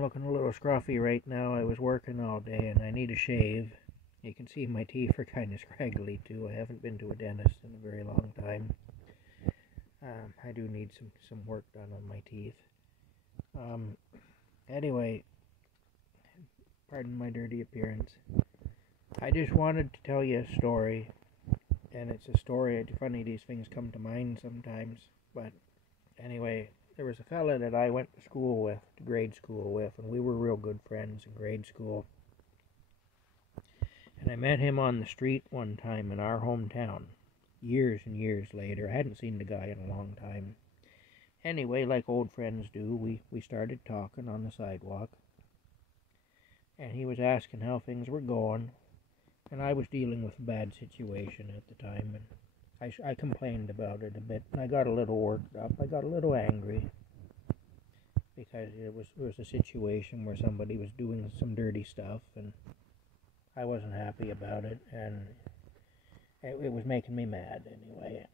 I'm looking a little scruffy right now. I was working all day and I need a shave. You can see my teeth are kind of scraggly too. I haven't been to a dentist in a very long time. I do need some work done on my teeth. Anyway, pardon my dirty appearance. I just wanted to tell you a story, and it's a story. It's funny, these things come to mind sometimes. But anyway, there was a fella that I went to school with, to grade school with, and we were real good friends in grade school. And I met him on the street one time in our hometown, years and years later. I hadn't seen the guy in a long time. Anyway, like old friends do, we started talking on the sidewalk. And he was asking how things were going. And I was dealing with a bad situation at the time. And I complained about it a bit. And I got a little worked up. I got a little angry. Because it was a situation where somebody was doing some dirty stuff. And I wasn't happy about it. And it was making me mad anyway.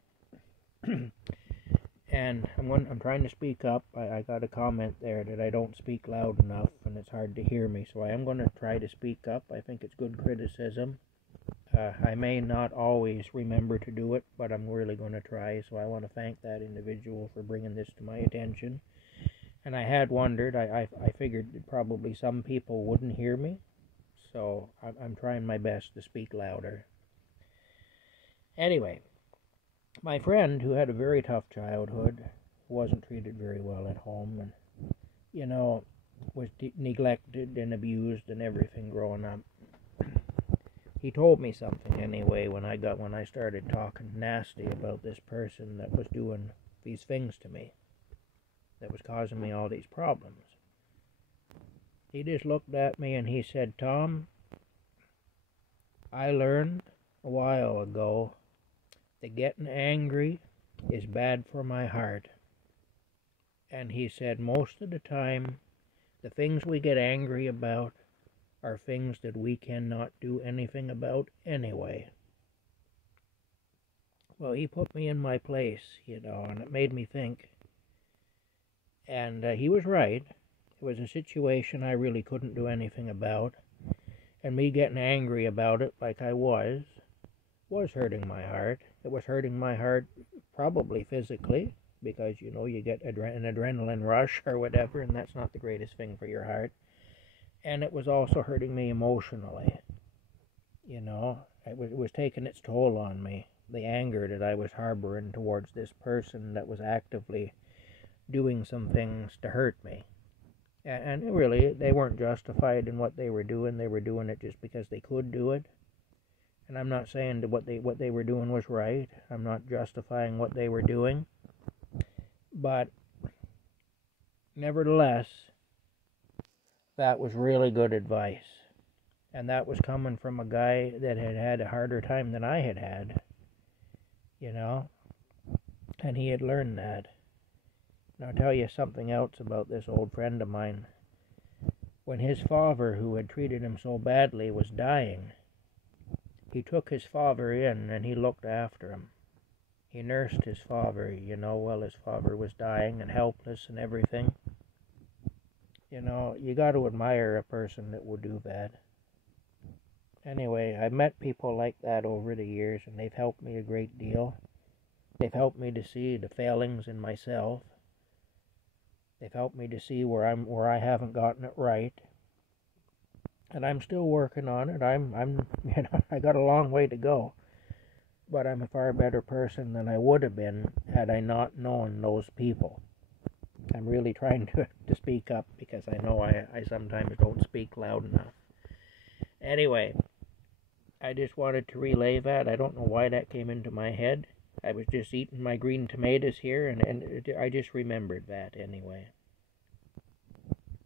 And I'm trying to speak up. I got a comment there that I don't speak loud enough and it's hard to hear me, so I am going to try to speak up. I think it's good criticism. I may not always remember to do it, but I'm really going to try, so I want to thank that individual for bringing this to my attention. And I had wondered, I figured that probably some people wouldn't hear me, so I'm trying my best to speak louder. Anyway, my friend, who had a very tough childhood, wasn't treated very well at home, and, was neglected and abused and everything growing up. He told me something anyway when I started talking nasty about this person that was doing these things to me, that was causing me all these problems. He just looked at me and he said, "Tom, I learned a while ago that getting angry is bad for my heart." And he said most of the time, the things we get angry about are things that we cannot do anything about anyway. Well, he put me in my place, and it made me think. And he was right. It was a situation I really couldn't do anything about. And me getting angry about it like I was hurting my heart. It was hurting my heart probably physically, because, you get an adrenaline rush or whatever, and that's not the greatest thing for your heart. And it was also hurting me emotionally. It was taking its toll on me. The anger that I was harboring towards this person that was actively doing some things to hurt me. And really, they weren't justified in what they were doing. They were doing it just because they could do it. And I'm not saying that what they were doing was right. I'm not justifying what they were doing. But nevertheless, that was really good advice. And that was coming from a guy that had had a harder time than I had had. And he had learned that. And I'll tell you something else about this old friend of mine. When his father, who had treated him so badly, was dying, he took his father in and he looked after him. He nursed his father, while his father was dying and helpless and everything. You got to admire a person that will do that. Anyway, I've met people like that over the years, and they've helped me a great deal. They've helped me to see the failings in myself. They've helped me to see where I haven't gotten it right. And I'm still working on it. I got a long way to go. But I'm a far better person than I would have been had I not known those people. I'm really trying to speak up, because I know I sometimes don't speak loud enough. Anyway, I just wanted to relay that. I don't know why that came into my head. I was just eating my green tomatoes here, and I just remembered that anyway.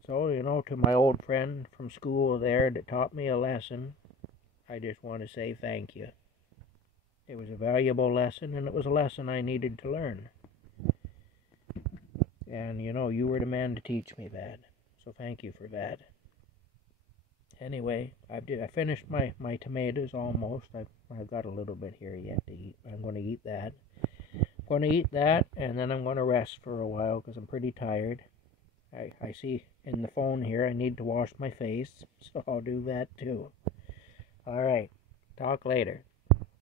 So, to my old friend from school there that taught me a lesson, I just want to say thank you. It was a valuable lesson, and it was a lesson I needed to learn. And, you were the man to teach me that. So thank you for that. Anyway, I finished my tomatoes almost. I've got a little bit here yet to eat. I'm going to eat that. I'm going to eat that, and then I'm going to rest for a while because I'm pretty tired. I see in the phone here I need to wash my face, so I'll do that too. All right. Talk later.